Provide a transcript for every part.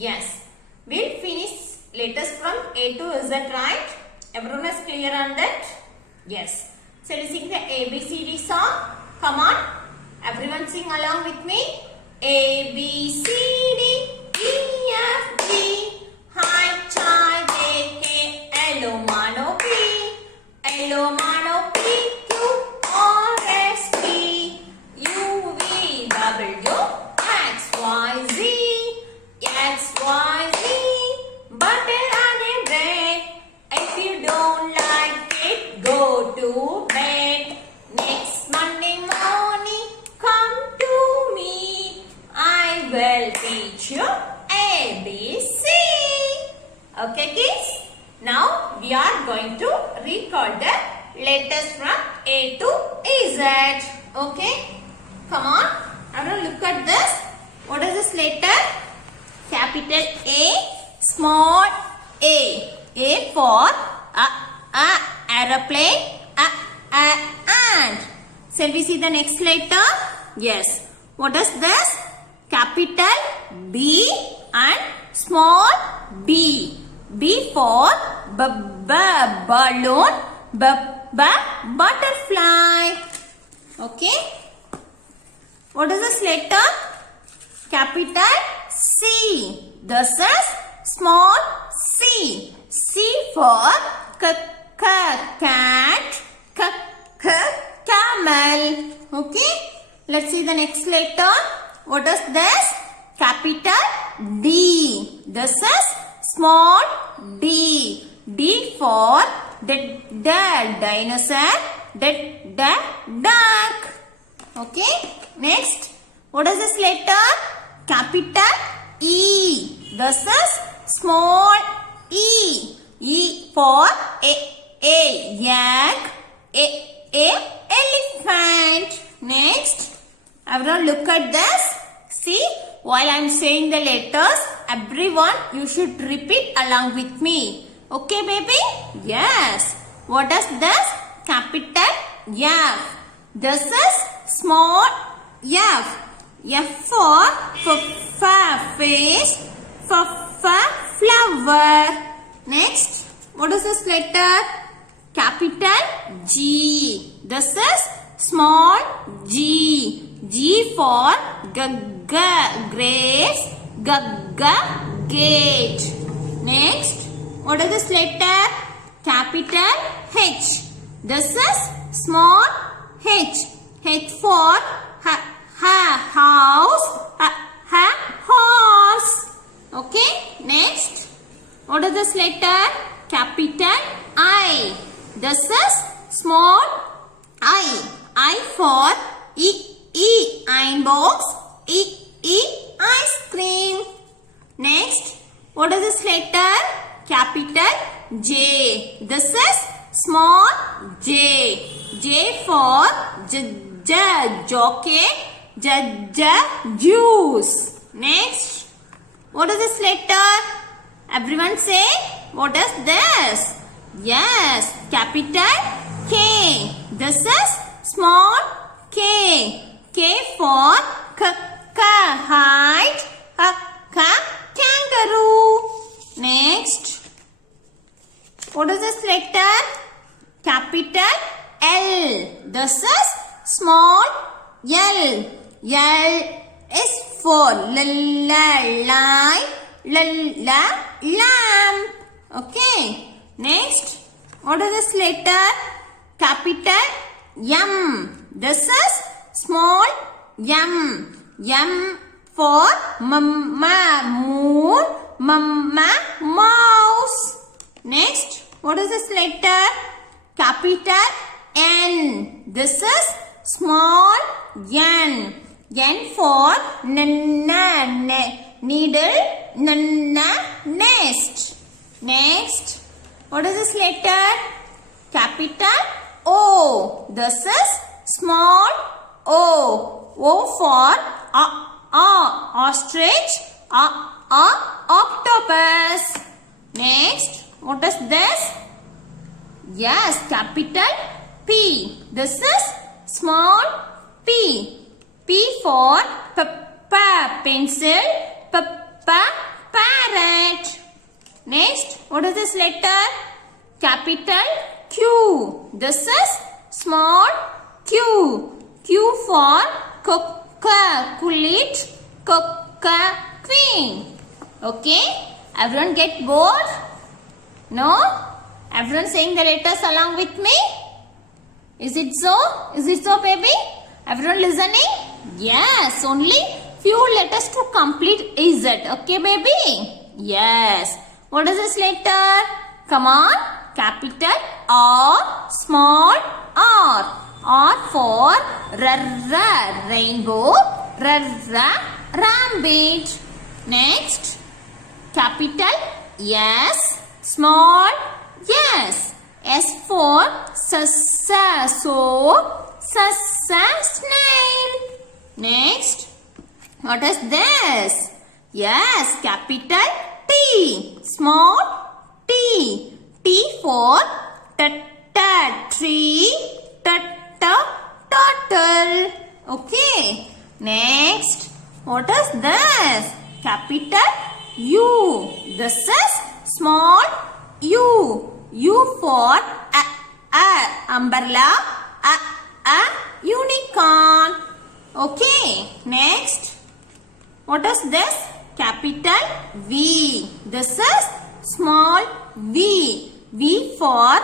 Yes. We'll finish letters from A to Z, right? Everyone is clear on that? Yes. So we sing the ABCD song. Come on. Everyone sing along with me. A, B, C, D, E, F, G. Hi, chai, J, K, L, O, Mano, P. L, O, Mano, P, Q, R, S, T. U, V, W, X, Y, Z. X, Y, Z. Butter and bread. If you don't like it, go to bed. Next Monday morning, come to me. I will teach you ABC. Okay, kids? Now we are going to record the letters from A to Z. Okay? Come on. Now look at this. What is this letter? Capital A, small a. A for aeroplane, ant. Shall we see the next letter? Yes. What is this? Capital B and small b. B for balloon, butterfly. Okay. What is this letter? Capital C. This is small c. C for cat, camel. Okay. Let's see the next letter. What is this? Capital D. This is small d. D for the dinosaur, the duck. Okay. Next. What is this letter? Capital E. This is small e. E for egg, elephant. Next. Everyone look at this. See, while I am saying the letters, everyone you should repeat along with me. Okay, baby? Yes. What is this? Capital F. This is small f. F for face, flower. Next, what is this letter? Capital G. This is small g. G for grapes, gate. Next, what is this letter? Capital H. This is small h. H for house, horse. Okay. Next, what is this letter? Capital I. This is small I. I for iron box, ice cream. Next, what is this letter? Capital J. This is small j. J for jockey, juice. Next, what is this letter? Everyone say, what is this? Yes, capital K. This is small k. K for kite, kangaroo. Next, what is this letter? Capital L. This is small L. L is for lamp. Okay. Next, what is this letter? Capital M. This is small m. M for moon, mouse. Next, what is this letter? Capital N. This is small n. N for needle, nest. Next, what is this letter? Capital O. This is small o. O for ostrich, octopus. Next, what is this? Yes, capital P. This is small p. P for pencil, parrot. Next, what is this letter? Capital Q. This is small q. Q for kulit, queen. Okay? Everyone get bored? No? Everyone saying the letters along with me? Is it so? Is it so, baby? Everyone listening? Yes, only few letters to complete is it. Okay, baby? Yes. What is this letter? Come on. Capital R, small r. R for rainbow, rabbit. Next, capital S, small s. S for snail. Next, what is this? Yes, capital T, small t. T for tree, turtle. Okay. Next, what is this? Capital U. This is small u. U for umbrella, unicorn. Okay. Next, what is this? Capital V. This is small v. V for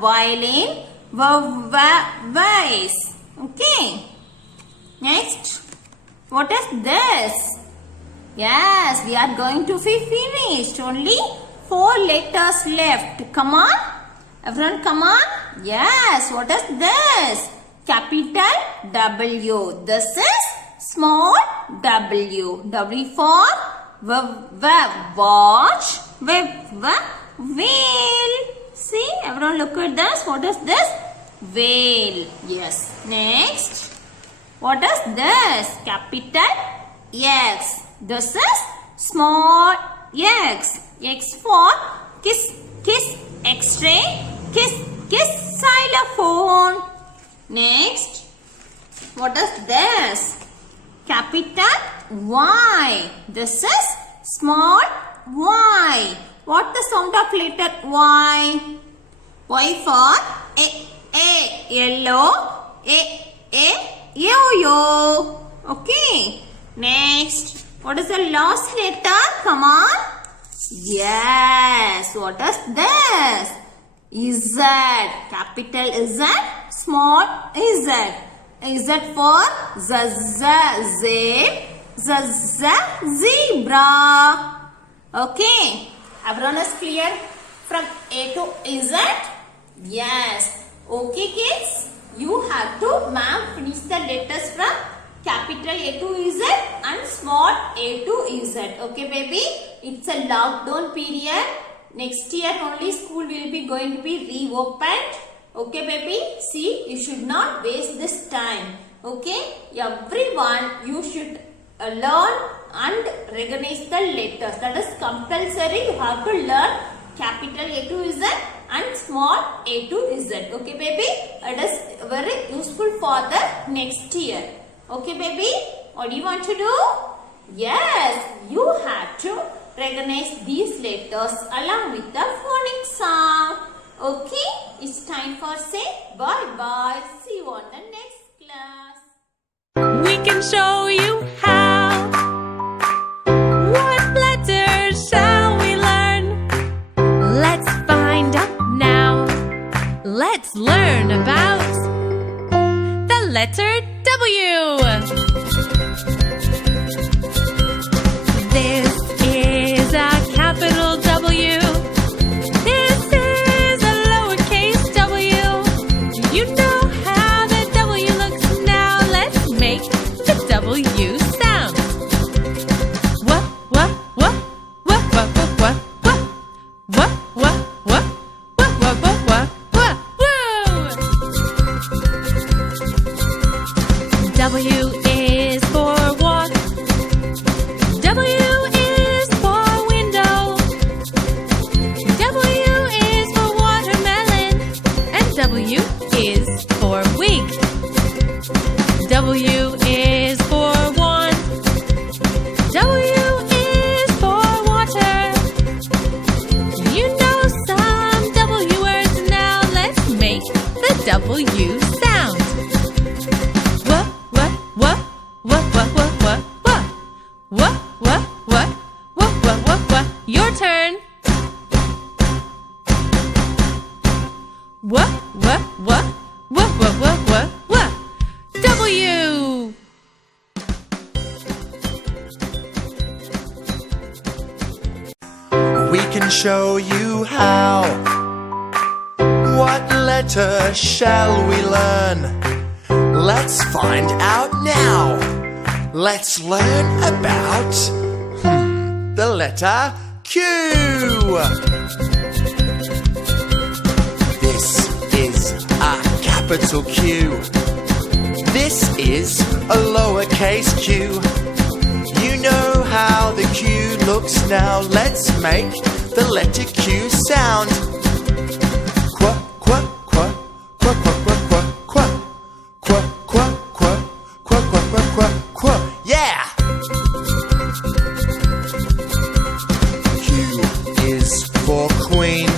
violin, voice. Okay. Next, what is this? Yes, we are going to be finished. Only 4 letters left. Come on. Everyone, come on. Yes, what is this? Capital W. This is small w. W for watch, whale. See, everyone look at this. What is this? Whale. Yes. Next, what is this? Capital X. This is small x. X for kiss, X-ray, kiss, xylophone. Next, what is this? Capital Y. This is small y. What the sound of letter Y? Y for yellow, yo-yo. Okay. Next, what is the last letter? Come on. Yes. What is this? Z. Capital Z, small z. Z for zebra. Okay. Everyone is clear from A to Z? Yes. Okay, kids. You have to finish the letters from capital A to Z and small a to Z. Okay, baby? It's a lockdown period. Next year only school will be going to be reopened. Okay, baby? See, you should not waste this time. Okay? Everyone, you should learn and recognize the letters. That is compulsory. You have to learn capital A to Z and small a to Z. Okay, baby? It is very useful for the next year. Okay, baby? What do you want to do? Yes, you have to recognize these letters along with the phonic sound. Okay, it's time for say bye-bye. See you on the next class. We can show you how. What letters shall we learn? Let's find out now. Let's learn about the letter W. This is a capital W. This is a lowercase w. You know how the W looks now. Let's make the W sound. What, what, what, what, what, what, what, what, what, what, what, what, what, what, what, woo! W is for walk. W is for window. W is for watermelon. And W is for wig. W is for warm. W sound. What, what, what, what, what, what, what, what? What, what, what, what, what, what, what? Your turn. What, what, what, what, what, what, what, what? W. We can show you how. What letter shall we learn? Let's find out now. Let's learn about the letter Q. This is a capital Q. This is a lowercase q. You know how the Q looks now. Let's make the letter Q sound. Qua, qua, qua, qua, qua, qua, qua, qua, qua, qua, qua, qua, qua, qua, qua, qua. Yeah! Q is for queen.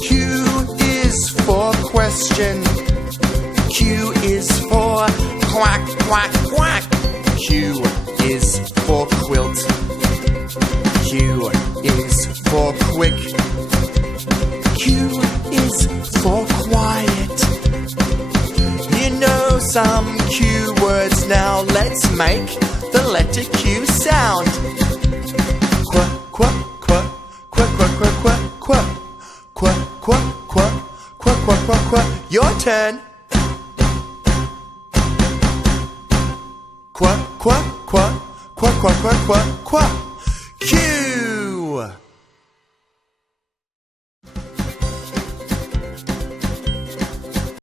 Q is for question. Q is for quack, quack, quack. Q is for quilt. Q is for quick. Q is for quiet. You know some Q words now. Let's make the letter Q sound. Qua, qua, qua, qua, qua, qua, qua, qua, qua, qua, qua, qua, qua, qua, qua. Your turn. Qua, qua, qua, qua, qua, qua, qua, qua.